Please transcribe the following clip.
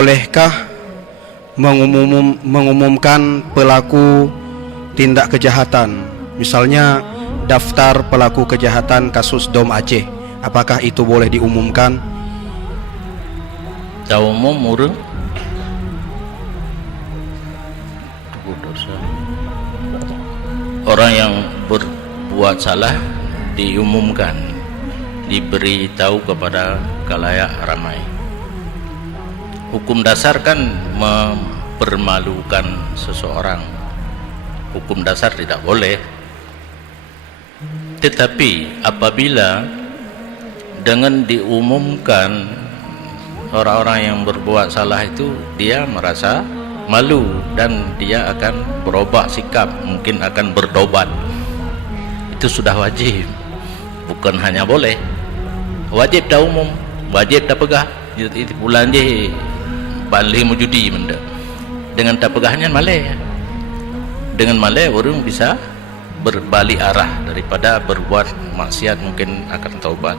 bolehkah mengumumkan pelaku tindak kejahatan, misalnya daftar pelaku kejahatan kasus Dom Aceh, apakah itu boleh diumumkan? Tahu umum urang orang yang berbuat salah diumumkan, diberitahu kepada khalayak ramai. Hukum dasar kan mempermalukan seseorang. Hukum dasar tidak boleh. Tetapi apabila dengan diumumkan orang-orang yang berbuat salah itu, dia merasa malu dan dia akan berubah sikap, mungkin akan bertobat, itu sudah wajib, bukan hanya boleh. Wajib dah umum, wajib dah pegah. Itu bulan je balik mujudi benda. Dengan tak pegahnya malai, dengan malai orang bisa berbalik arah daripada berbuat maksiat, mungkin akan taubat.